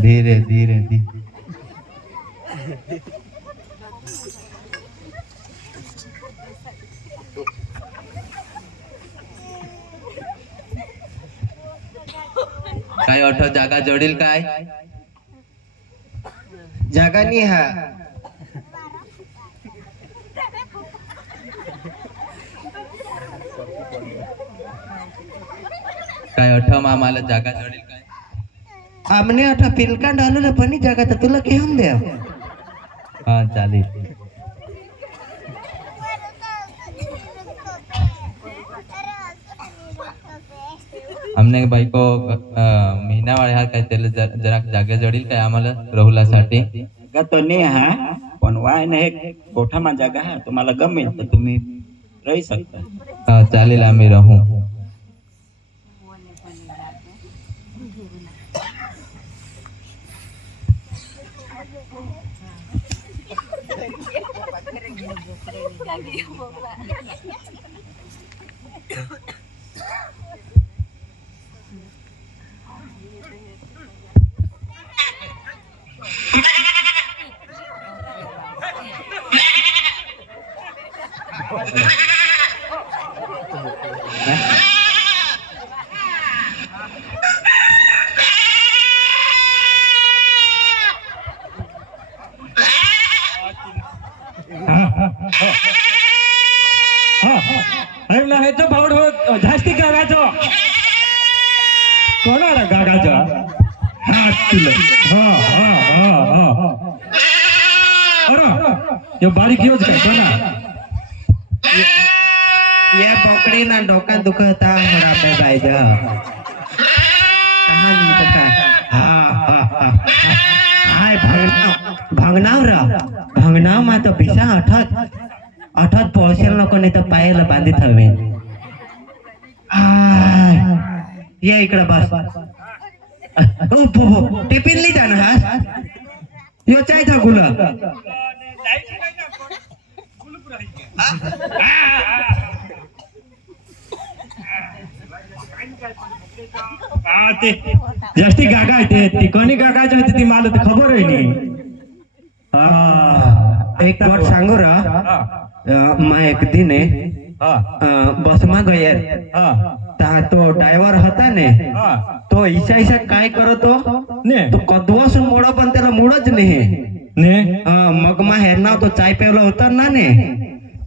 धीरे धीरे धीरे काय अठो जागा जोडील काय जागा नाही हा काय अठो आम्हाला जागा जोडील काय आमने आता पिलका डालू पण जागा तर तुला घेऊन द्या हा चालेल हमने बाई को महीना वाले हा काय त्याला जरा जागा जोडील काय आम्हाला राहुलासाठी जागा तो नाही हा पण वाय नाही गोठामा जागा हा तुम्हाला गमेल तर तुम्ही राहू शकता हा चालेल आम्ही राहू ह्याचं भावड जास्ती गागाचो कोणाला गागाचा हा तुला हा हा हा हा अरे यो बारीक येऊच काय कोणा या बोकडी ना डोका दुखत हा पे पाहिजे हाय भांगनाव भांगनाव मा तो भिसा अठत पोहोचेल नको नाही तर पायाला बांधित हवे या इकडं बस टिफिन लिहिता ना हा यो चाय था गुला ते जास्ती गागा आहे ती कोणी गागाची होती ती मला तर खबर आहे नाही एक गोट सांगू रा मा एक दिन बस मा गया तो ड्रायव्हर होता ने तो ईसा काय करतो तो कदवस मोडो पण त्याला मुळच नाही मग मा हेरना तो चाय प्यायला होता ना ने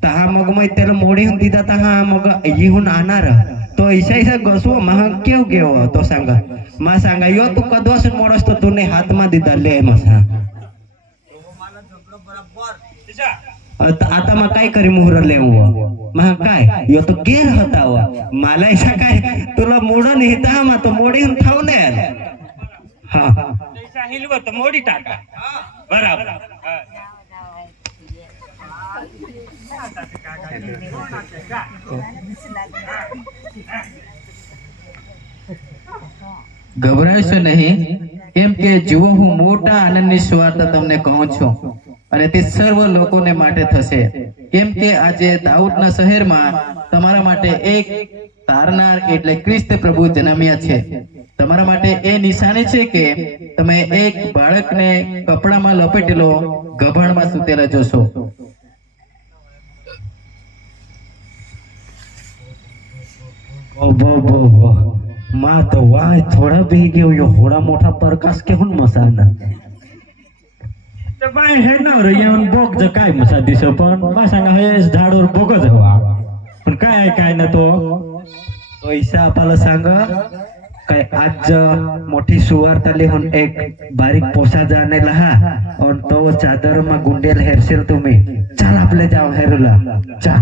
हा मग त्याला मोडीहून दिदा हा मग येऊन आणणार तो ईसा घसवो मग केव केव तो सांगा मा सांगा यो तू कदवस मोडस तो तुने हात मा दिदा ले मसा आता मग काय करी मोहर लेव मग काय यो तो गेर होता मला ऐसा काय तुला मोडून येता मग तो मोडीहून थाव नाही हा हिलव तर मोडी टाका बराबर ગભરાશો નહીં કેમ કે જુઓ હું મોટા આનંદની વાત તમને કહું છું અને તે સર્વ લોકોને માટે થશે કેમ કે આજે દાઉદના શહેરમાં તમારા માટે એક તારનાર એટલે ક્રિસ્ત પ્રભુ જન્મ્યા છે તમારા માટે એ નિશાની છે કે તમે એક બાળકને કપડામાં લપેટેલો ગભાણમાં સૂતેલા જોશો मा तो वाय थोडा बी घेऊ यो होडा मोठा प्रकाश घेऊन मसाना बाय हे ना रे येऊन बोग ज काय मसा दिस पण बा सांगा हे झाडवर बोगच हवा पण काय ना तो ऐसा आपल्याला सांग काय आज मोठी सुवार्ता लिहून एक बारीक पोसा जाणे लहा और तो चादर मा गुंडेल हेरसेल तुम्ही चल आपले जाऊ हेरूला चा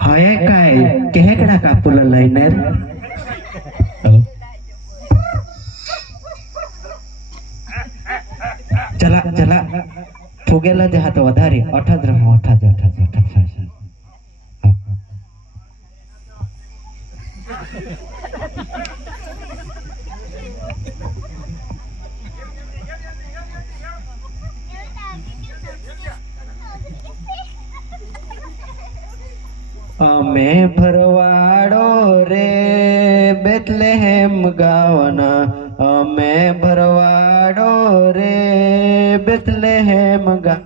हाय काय केकडा कापुला लाईनर चला चला फुगेला दे हात વધારે 18 18 અમે ભરવાડો રે બેથલેહેમ ગાવના, અમે ભરવાડો રે બેથલેહેમ ગા.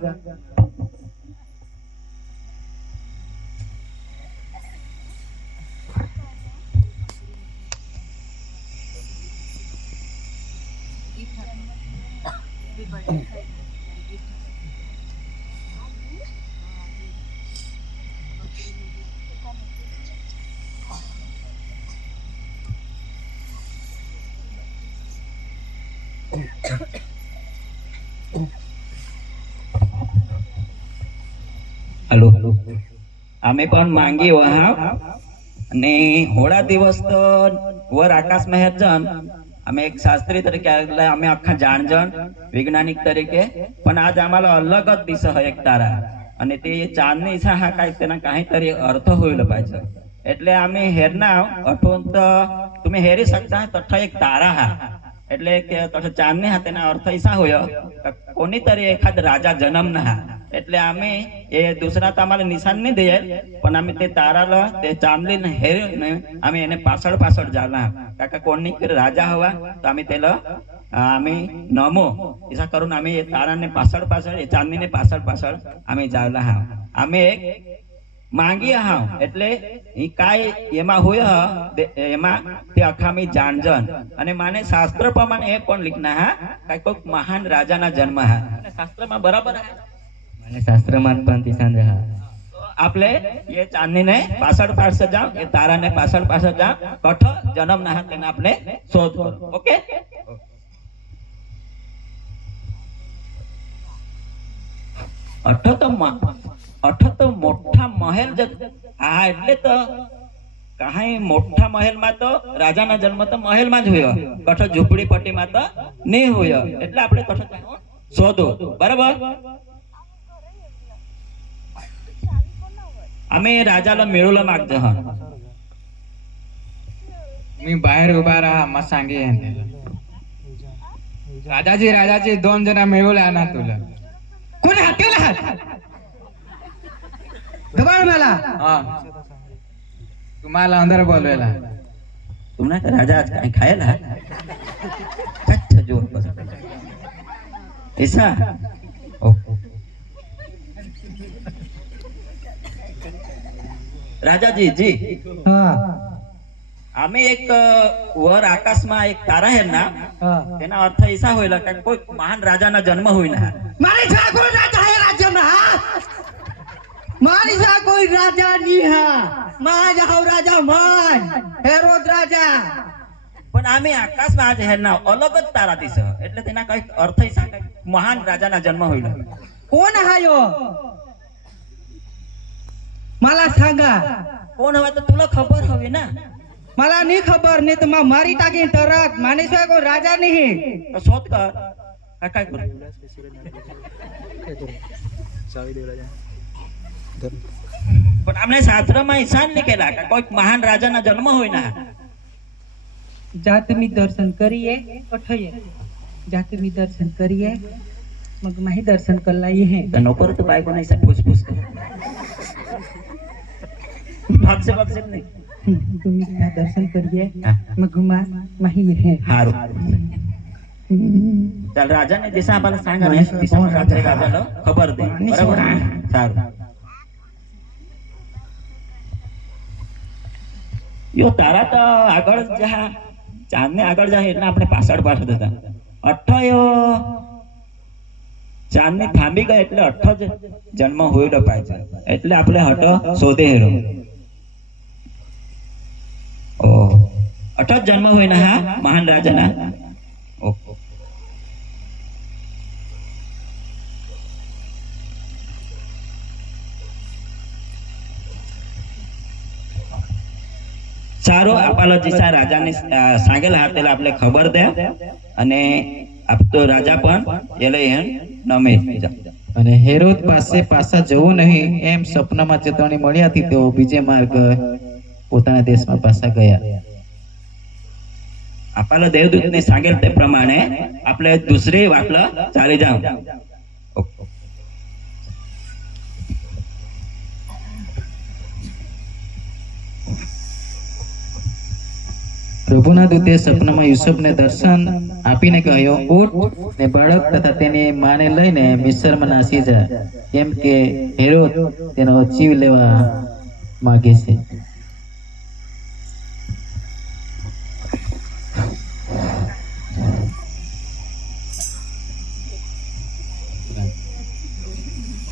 હલો, અમે પણ માંગી વહાવ અને હોળા દિવસ તો વર આકાશ મહેરજન અમે એક શાસ્ત્રી તરીકે એટલે અમે આખા જાણજણ વૈજ્ઞાનિક તરીકે પણ આજ આम्हाला અલગ જ દિशा है एक तारा અને તે ચાંદની ઈચ્છા હા काय તેના काहीतरी अर्थ होईल पाहिजे એટલે आम्ही हेरना अठवंत तुम्ही हेरी शकता तठ एक तारा हा એટલે કે તठ ચાંદની હા તેના अर्थ ઈચ્છा होय कोणीतरी एखाद राजा जन्मना हा એટલે અમે એ દુસરા તો અમારે નિશાન નહીં દઈએ પણ અમે તે તારાला તે ચાંદલીને હેરીને અમે એને પાછળ પાછળ જાલા કાકા कोणी राजा हवा तो आम्ही त्याला आम्ही नमो असा करून आम्ही ताराने पाछळ पाछळ चांदनीने पाछळ पाछळ आम्ही जावला हा आम्ही एक માંગી હા એટલે ઈ કાય એમાં હોય એમાં તે અખામી જાણજન અને માને શાસ્ત્ર પ્રમાણે એ પણ લીખના હા કાય કોઈક મહાન રાજાના જન્મ હા શાસ્ત્રમાં બરાબર હા મને શાસ્ત્રમાં પણ દિશાન રહા. आपले ये चांदनीने पाछળ પાછળ જાવ એ તારાને પાછળ પાછળ જાવ કઠ જન્મ ના તેને આપણે શોધ કરો. ઓકે અઠ તો મોટા મહેલ હા એટલે તો કાંઈ મોટા મહેલમાં તો રાજાના જન્મ તો મહેલમાં જ હોય કઠ ઝૂંપડીપટ્ટીમાં તો નહીં હોય એટલે આપણે કઠ શોધો બરાબર. आम्ही राजाला मिळवलं मागचं हा मी बाहेर उभा राहा मग सांगे राजाजी राजाजी 2 जण मिळवला ना तुला कोणी हात केला हात दबाड मला. हा तुम्हाला अंदर बोलवेला तुम्हाला का राजा आज काय खायला अच्छा जोर बस ऐसा ओ राजाजी जी હા आम्ही एक वर आकाशમાં એક તારા હે ના તેના अर्थ ऐसा होईल का कोई महान राजाना जन्म होईल ना મારી સા કોઈ રાજા હે રાજ્યમાં હા મારી સા કોઈ રાજા ની હા મહારાજા હો રાજા મન હેરોદ રાજા पण आम्ही आकाशમાં आज હે ના અલગ જ તારા દિસ એટલે તેના કઈ अर्थ ऐसा महान राजाना जन्म होईल. કોણ હાયો मला सांगा. कोण हवा तर तुला खबर हवी ना. मला नाही खबर नाही तर मग मारी टाकीन तरत मानेशिवाय कोण राजा नाही. तर शोध कर काय करू पण आमने शास्त्रमा ईशान नहीं केला का कोई महान राजाना जन्म होई ना. जा तुम्ही दर्शन करिये कठये जा तुम्ही दर्शन करिये मग माही दर्शन करला ये तर नोकर तो बायको नाही सा फुसफुस कर भागसे भागसे नाही तुम्ही त्या दर्शन करिये हा. मग माही ये हारू चल राजाने दिशा आम्हाला सांगा ना दिशा राजाला खबर दे बरोबर सारू यो तारा तो આગળ જા ચાંદને આગળ જાય એટલે આપણે પાછળ પાછળ હતા અઠ્ઠો યો ચાંદને થાંભી ગઈ એટલે અઠ્ઠો જ જન્મ હોઈલો પાછો એટલે આપણે હટો શોધે હેરો ઓ અઠ્ઠો જન્મ હોય ના હા મહાન રાજાના ઓકે સારો આપણા દિશા રાજાને सांगेल हा त्याला आपले खबर द्या અને આપ તો રાજા પણ એલે હે નમે અને હેરોદ પાસે પાછા જવું નહીં એમ સપનામાં ચેતવણી મળી હતી તેઓ બીજે માર્ગ પોતાના દેશમાં પાછા ગયા. आपल्याला देवदूतने सांगेल ते प्रमाणे आपले दुसरे वाटलं चाले जाऊ. પ્રભુના દૂતે સપનામાં યુસુફને દર્શન આપીને કહ્યું, ઉઠ ને બાળક તથા તેની માને લઈને મિસ્રમાં નાસી જા, કેમ કે હેરોદ તેનો જીવ લેવા માંગે છે.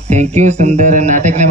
Thank you. સુંદર નાટકને